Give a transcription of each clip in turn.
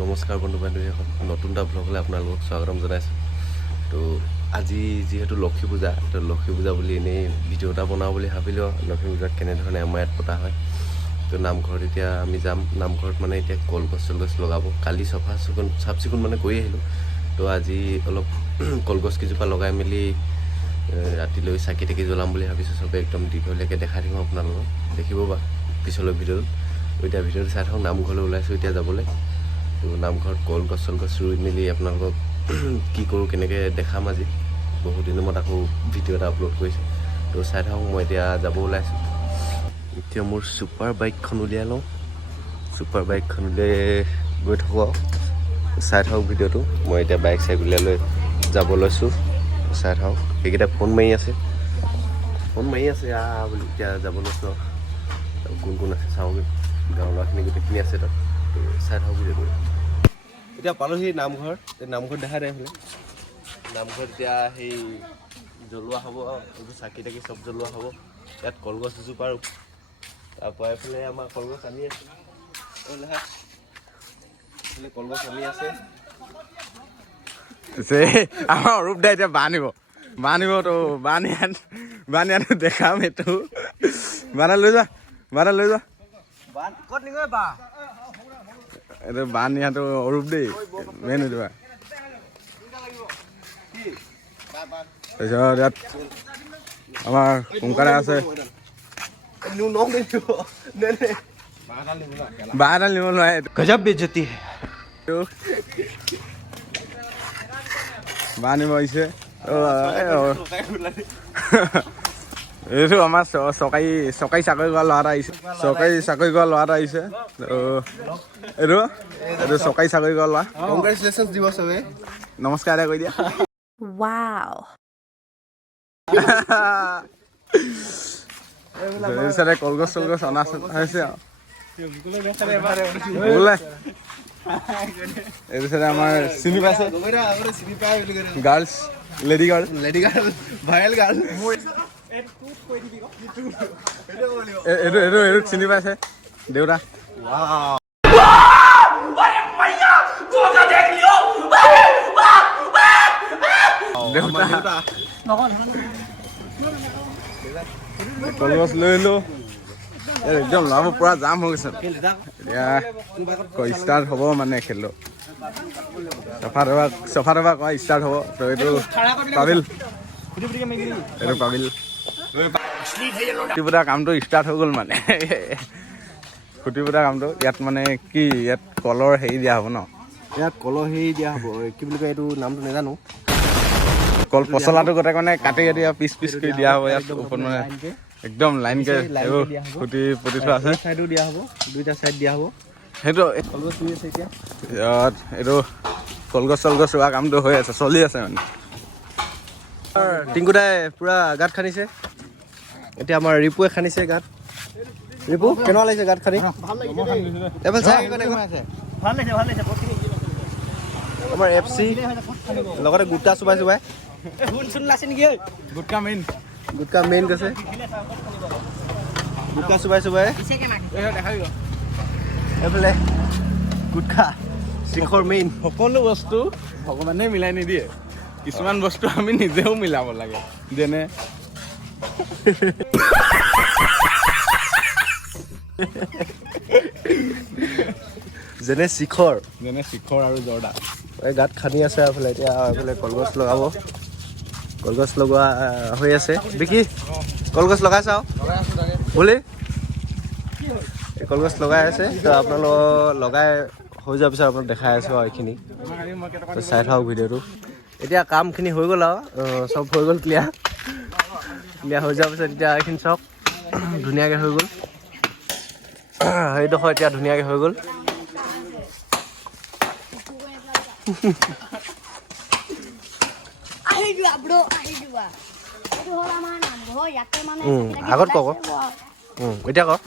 নমস্কাৰ বন্ধু বান্ধৱীসকল, নতুন এটা ব্লগলৈ আপোনালোকক স্বাগতম জনাইছোঁ। তো আজি যিহেতু লক্ষী পূজা, তো লক্ষী পূজা বুলি এনেই ভিডিঅ' এটা বনাওঁ বুলি ভাবিলোঁ। লক্ষী পূজাত কেনেধৰণে আমাৰ ইয়াত পতা হয়। তো নামঘৰত এতিয়া আমি যাম। নামঘৰত মানে এতিয়া কলগছ চলগছ লগাব। কালি চাফ চিকুণ মানে কৰি আহিলোঁ। তো আজি অলপ কলগছ কেইজোপা লগাই মেলি ৰাতিলৈ চাকি তাকি জ্বলাম বুলি ভাবিছোঁ। চবেই একদম দীঘলীয়াকৈ দেখাই দিম আপোনালোকক, দেখিব বা পিছলৈ ভিডিঅ'ত। এতিয়া ভিডিঅ'টো চাই থাকক। নামঘৰলৈ ওলাইছোঁ এতিয়া যাবলৈ। তো নামঘৰত কলগছ চলগছ ৰুই মেলি আপোনালোকক কি কৰোঁ কেনেকৈ দেখাম আজি। বহুত দিনৰ মূৰত আকৌ ভিডিঅ' এটা আপলোড কৰিছোঁ। তো চাই থাকক। মই এতিয়া যাব ওলাইছোঁ। এতিয়া মোৰ ছুপাৰ বাইকখন উলিয়াই লওঁ। ছুপাৰ বাইকখন উলিয়াই গৈ থাকোঁ আৰু চাই থাকক ভিডিঅ'টো। মই এতিয়া বাইক চাইক উলিয়াই লৈ যাব লৈছোঁ। চাই থাকক। সেইকেইটা ফোন মাৰি আছে বুলি এতিয়া যাব লৈছোঁ আৰু কোন কোন আছে চাওঁগৈ। গাঁৱৰ ল'ৰাখিনি গোটেইখিনি আছে তাত। তো চাই থাকক ভিডিঅ'টো। এতিয়া পালোহি নামঘৰ। নামঘৰত দেখাই দে এইফালে। নামঘৰত এতিয়া সেই জ্বলোৱা হ'ব আৰু এইবোৰ চাকি তাকি চব জ্বলোৱা হ'ব। ইয়াত কলগছ এজোপা আৰু তাৰপৰা এইফালে আমাৰ কলগছ আনি আছে। এইফালে কলগছ আনি আছে। আমাৰ অৰূপ দাই এতিয়া বান্ধিবতো বান্ধিয়াটো দেখাম। এইটো বান্ধা লৈ যোৱা ক'ত নিগৈ বা এইটো বান্ধিয়াটো অৰূপ দেই মেইন হৈ যোৱা। তাৰপিছত ইয়াত আমাৰ কুংকাৰা আছে। বাঁহ এডাল নিব নোৱাৰে। গজব বেজ্জতি বাঁহ নিব আহিছে। এইটো আমাৰ চৰকাৰী চাকৰি কৰা ল'ৰা এটা আহিছে। এইটো চৰকাৰী চাকৰি কৰা ল'ৰা। কংগ্ৰেচুলেশ্যন দিব চবে। নমস্কাৰ এটা কৰি দিয়া। চাইডে কলগছ চলগছ অনা হৈছে আৰু এইটো চাইডে আমাৰ চিনি পাইছে girls lady girl viral girl. এইটো চিনি পাইছে দেউতা। কলগছ লৈ আহিলোঁ। একদম ল'ৰাবোৰ পুৰা জাম হৈ গৈছে। এতিয়া ষ্টাৰ্ট হ'ব মানে খেলো। চফা তফা কৰা ষ্টাৰ্ট হ'ব। তো এইটো পাবিল খুঁটি পুতা কামটো ষ্টাৰ্ট হৈ গ'ল মানে। খুঁটি পুতা কামটো ইয়াত মানে কি ইয়াত কলৰ হেৰি দিয়া হ'ব ন। ইয়াত কলৰ হেৰি দিয়া হ'ব। কি বুলি কয় এইটো নামটো নাজানো। কল পচলাটো গোটেই মানে কাটি পিচ কৰি দিয়া হ'ব। ইয়াত ওপৰত মানে একদম লাইনকে এইবোৰ খুঁটি পুতি থোৱা আছে। চাইডো দিয়া হ'ব, দুইটা চাইড দিয়া হ'ব। সেইটো কলগছ ৰুই আছে এতিয়া। এইটো কলগছ চলগছ ৰোৱা কামটো হৈ আছে, চলি আছে মানে। টিংকুদাই পুৰা গাঁত খান্দিছে। এতিয়া আমাৰ ৰিপুৱে খান্দিছে গাঁত। ৰিপু কেনেকুৱা লাগিছে গাঁত খান্দি? আমাৰ FC লগতে গুটকা চুবাই গুটকা মেইন কৈছে। গুটকা চুবাই এইফালে গুটকা শিখৰ মেইন। সকলো বস্তু ভগৱানে মিলাই নিদিয়ে। কিছুমান বস্তু আমি নিজেও মিলাব লাগে। যেনে শিখৰ আৰু জৰ্দা এই গাঁত খান্দি আছে। এইফালে এতিয়া এইফালে কলগছ লগাব। কলগছ লগোৱা হৈ আছে। বিকি কলগছ লগাইছে আৰু বুলি কলগছ লগাই আছে। তো আপোনালোক লগাই হৈ যোৱাৰ পিছত আপোনাক দেখাই আছোঁ আৰু এইখিনি। তো চাই থাকক ভিডিঅ'টো। এতিয়া কামখিনি হৈ গ'ল আৰু চব হৈ গ'ল ক্লিয়াৰ হৈ যোৱাৰ পিছত এতিয়া এইখিনি চাওক ধুনীয়াকৈ হৈ গ'ল। সেইডোখৰ এতিয়া ধুনীয়াকৈ হৈ গ'ল। আগত কওক এতিয়া কওক।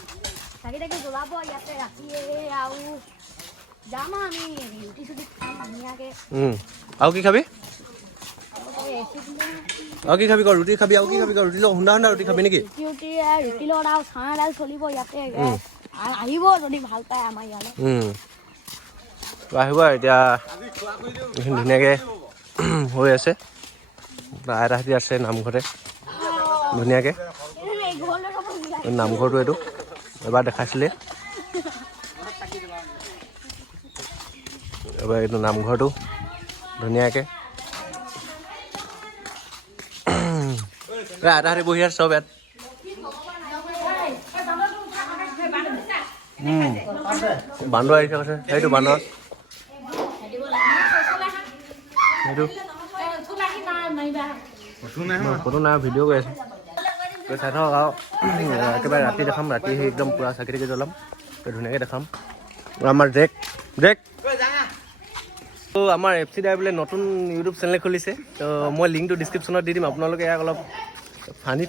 আৰু কি খাবি? আৰু কি খাবি ক? ৰুটি খাবি? আৰু কি খাবি ক? ৰুটি লগত সুন্দা ৰুটি খাবি নেকি? ৰুটি লগত আৰু চানা দাল চলিব ইয়াতে। আহিব যদি ভাল পায় আমাৰ ইয়ালৈ। আহিব এতিয়া ধুনীয়াকৈ হৈ আছে আইতা হাতী আছে নামঘৰতে ধুনীয়াকৈ নামঘৰটো এইটো এবাৰ দেখাইছিলে এবাৰ এইটো নামঘৰটো ধুনীয়াকৈ আইতা হাতী বহি আছে চব ইয়াত বান্দৰ আহিছে কৈছে সেইটো বান্দৰ সেইটো ফটো নাই ভিডিঅ' কৰি আছোঁ চাই থাকক আৰু একেবাৰে ৰাতি দেখাম ৰাতি সেই একদম পূৰা চাকি তাকি জ্বলাম ধুনীয়াকৈ দেখাম আমাৰ ড্ৰেক তো আমাৰ FC দাই বোলে নতুন ইউটিউব চেনেল খুলিছে তো মই লিংকটো ডিছক্ৰিপশ্যনত দি দিম আপোনালোকে ইয়াক অলপ ফানি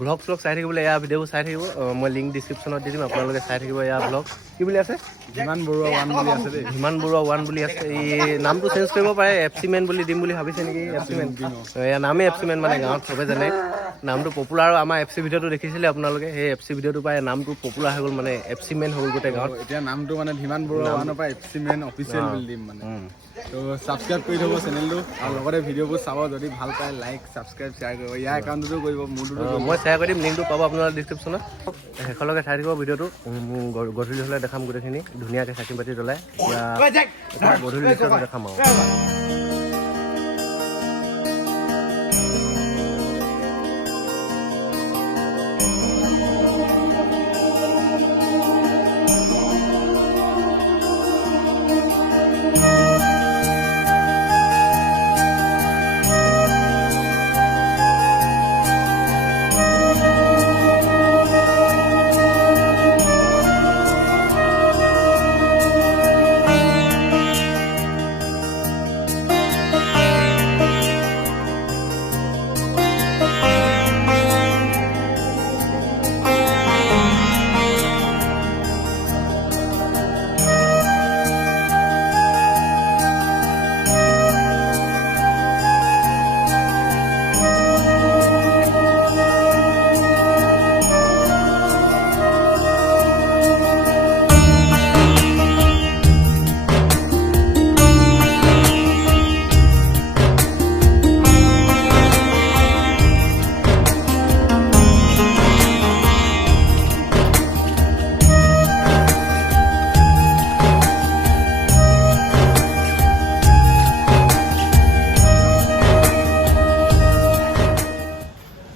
ব্লগ শ্লগ চাই থাকিবলৈ এয়া ভিডিঅ'বোৰ চাই থাকিব মই লিংক ডিছক্ৰিপশ্যনত দি দিম আপোনালোকে চাই থাকিব এয়া ব্লগ কি বুলি আছে হিমান বৰুৱা 1 বুলি আছে দেই হিমান বৰুৱা 1 বুলি আছে এই নামটো চেঞ্জ কৰিব পাৰে FC মেন বুলি দিম বুলি ভাবিছে নেকি FC মেন এয়া নামেই FC মেন মানে গাঁৱত চবে জানে নামটো পপুলাৰ আৰু আমাৰ FC ভিডিঅ'টো দেখিছিলে আপোনালোকে সেই FC ভিডিঅ'টো পাই নামটো পপুলাৰ হৈ গ'ল মানে FC মেন হৈ গ'ল গোটেই গাঁৱত এতিয়া নামটো মানে হিমান বৰুৱা 1 পৰা FC মেন অফিচিয়েল বুলি দিম মানে তো সাবস্ক্ৰাইব কৰি থব চেনেলটো আৰু লগতে ভিডিঅ'বোৰ চাব যদি ভাল পায় লাইক সাবস্ক্ৰাইব শ্বেয়াৰ কৰিব ইয়াৰ একাউণ্টটো কৰিব মোৰটো মই শ্বেয়াৰ কৰি দিম লিংকটো পাব আপোনালোকৰ ডিছক্ৰিপশ্যনত শেষলৈকে চাই থাকিব ভিডিঅ'টো গধূলি হ'লে দেখাম গোটেইখিনি ধুনীয়াকৈ চাকি পাতি জ্বলাই এতিয়া গধূলি পিছত দেখাম আৰু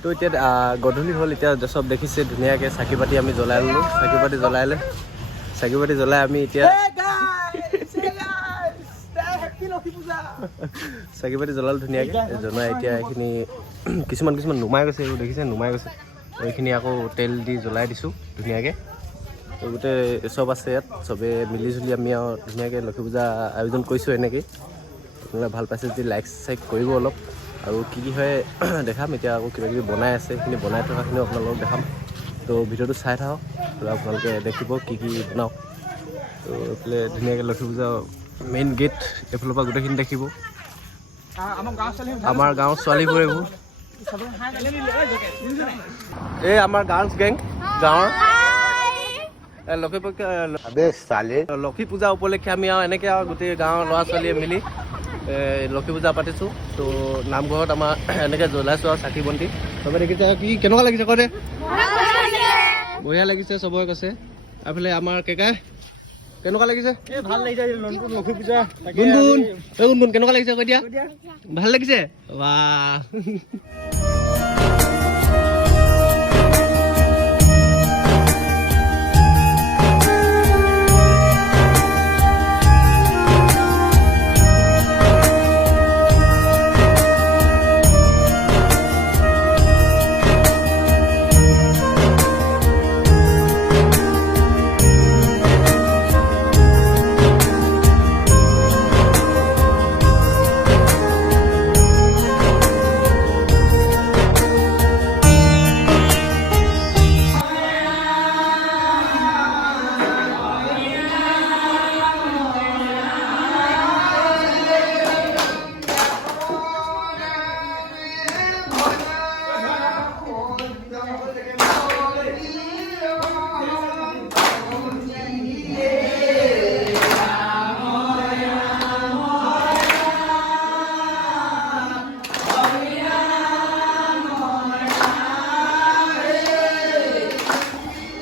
তো এতিয়া গধূলি হ'ল এতিয়া চব দেখিছে ধুনীয়াকৈ চাকি পাতি আমি জ্বলাই ল'লোঁ চাকি পাতি জ্বলাই আমি এতিয়া চাকি পাতি জ্বলালোঁ ধুনীয়াকৈ জনাই এতিয়া এইখিনি কিছুমান নুমাই গৈছে এইবোৰ দেখিছে নুমাই গৈছে এইখিনি আকৌ তেল দি জ্বলাই দিছোঁ ধুনীয়াকৈ তো গোটেই চব আছে ইয়াত চবেই মিলিজুলি আমি আৰু ধুনীয়াকৈ লক্ষী পূজা আয়োজন কৰিছোঁ এনেকৈয়ে আপোনালোকে ভাল পাইছে যদি লাইক চাইক কৰিব অলপ আৰু কি হয় দেখাম এতিয়া আকৌ কিবাকিবি বনাই আছে সেইখিনি বনাই থকাখিনিও আপোনালোকক দেখাম তো ভিডিঅ'টো চাই থাকক আৰু আপোনালোকে দেখিব কি বনাওক তো এইফালে ধুনীয়াকৈ লক্ষী পূজা মেইন গেট এইফালৰ পৰা গোটেইখিনি দেখিব আমাৰ গাঁৱৰ ছোৱালীবোৰ এইবোৰ এই আমাৰ গাৰ্লছ গেং গাঁৱৰ লক্ষী পূজা উপলক্ষে আমি আৰু এনেকৈ আৰু গোটেই গাঁৱৰ ল'ৰা ছোৱালীয়ে মিলি লক্ষী পূজা পাতিছোঁ তো নামঘৰত আমাৰ এনেকৈ জ্বলাইছোঁ আৰু চাকি বন্তি চবে দেখিছে কি কেনেকুৱা লাগিছে কয় দে বঢ়িয়া লাগিছে চবৰে কৈছে এইফালে আমাৰ কেকাই কেনেকুৱা লাগিছে ভাল লাগিছে নতুন লক্ষী পূজা গুণগুণ কেনেকুৱা লাগিছে কৈ দিয়া ভাল লাগিছে বাহ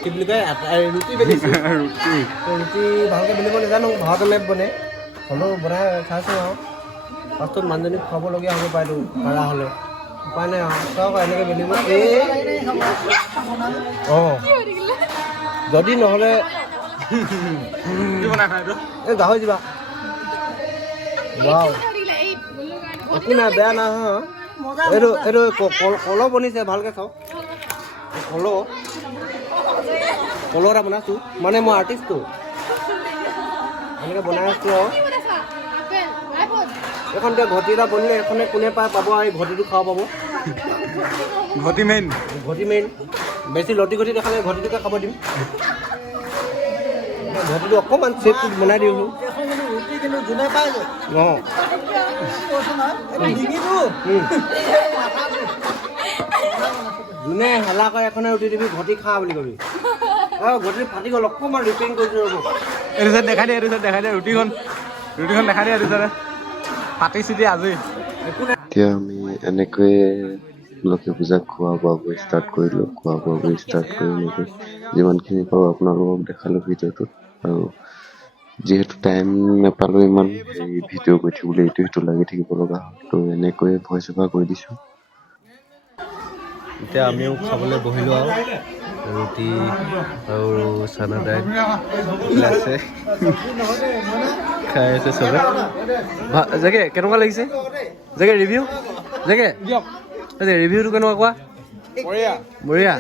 কি বুলি কয় ৰুটি বেলিছোঁ ৰুটি ৰুটি ভালকৈ বেলিব নাজানো ভাত মেপ বনে হ'লেও বনাই চাইছোঁ আৰু ফাৰ্ষ্টত মানুহজনীক খুৱাবলগীয়া হ'ব পাৰিতো পাৰা হ'লে উপায় নাই আৰু চাওক এনেকৈ বেলিব অঁ যদি নহ'লে এই গাহৰি দিবা ৱাও একো নাই বেয়া নাই হা এইটো কলৰ বনিছে ভালকৈ চাওক কলৰ এটা বনাইছোঁ মানে মই আৰ্টিষ্টটো এনেকৈ বনাই আছোঁ আৰু এখন এতিয়া ঘটি এটা বনিলে এখনে কোনে পায় পাব আৰু এই ঘটিটো খাব পাব ঘটি মেইন ঘটি মেইন বেছি লটি ঘটি দেখালে ঘটিটোকে খাব দিম ঘটিটো অকণমান চেপটো বনাই দিওঁ অঁ যোনে হেলা কৰে এখনে ৰুটি দিবি ঘটি খা বুলি কবি ঘটি ফাটি গ'ল অকণমান ৰিপেয়াৰিং কৰিছোঁ ৰ'ব এইটো চাইড দেখাই দিয়া ৰুটিখন দেখাই দিয়া এইটো চাইডে পাতি চিটি আজৰি একো নাই এতিয়া আমি এনেকৈয়ে লক্ষী পূজাক খোৱা বোৱা ষ্টাৰ্ট কৰিলোঁ এনেকৈ যিমানখিনি পাৰোঁ আপোনালোকক দেখালোঁ ভিডিঅ'টোত আৰু যিহেতু টাইম নাপালোঁ ইমান হেৰি ভিডিঅ' কৰি থাকিবলৈ ইটো সিটো লাগি থাকিব লগা হ'ল তো এনেকৈয়ে ভইচ অভাৰ কৰি দিছোঁ এতিয়া আমিও খাবলৈ বহিলোঁ আৰু ৰুটি আৰু চানা দাইল আছে খাই আছে চবে জেগে কেনেকুৱা লাগিছে জেগে ৰিভিউ জেগে ৰিভিউটো কেনেকুৱা কোৱা বঢ়িয়া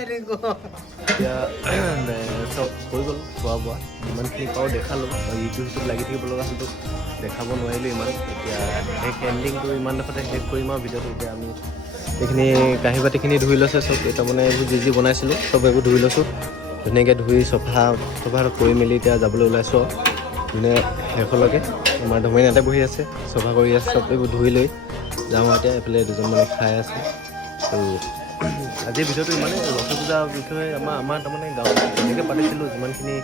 এতিয়া চব হৈ গ'ল খোৱা বোৱা যিমানখিনি পাৰোঁ দেখালোঁ আৰু ইটো সিটোত লাগি থাকিব লগা হ'লতো দেখাব নোৱাৰিলোঁ ইমান এতিয়া শেষ এণ্ডিংটো ইমান ডোখৰতে শেষ কৰিম আৰু ভিডিঅ'টো এতিয়া আমি এইখিনি কাঁহী বাতিখিনি ধুই লৈছে চব এতিয়া মানে এইবোৰ যি বনাইছিলোঁ চব এইবোৰ ধুই লৈছোঁ ধুনীয়াকৈ ধুই চফা কৰি মেলি এতিয়া যাবলৈ ওলাইছোঁ আৰু ধুনীয়া শেষলৈকে আমাৰ ধুমাই ইয়াতে বহি আছে চফা কৰি আছে চব এইবোৰ ধুই লৈ যাওঁ এতিয়া এইফালে দুজন মানে খাই আছে তো আজিৰ ভিডিঅ'টো ইমানে লক্ষী পূজাৰ বিষয়ে আমাৰ তাৰমানে গাঁৱত যেনেকৈ পাতিছিলোঁ যিমানখিনি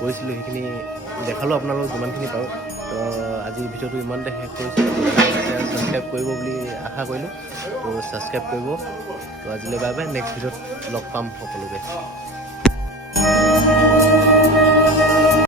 কৰিছিলোঁ সেইখিনি দেখালোঁ আপোনালোকক যিমানখিনি পাৰোঁ তো আজিৰ ভিডিঅ'টো ইমানতে শেষ কৰিছোঁ ছাবস্ক্ৰাইব কৰিব বুলি আশা কৰিলোঁ তো ছাবস্ক্ৰাইব কৰিব তো আজিলৈ বাই বাই নেক্সট ভিডিঅ'ত লগ পাম সকলোকে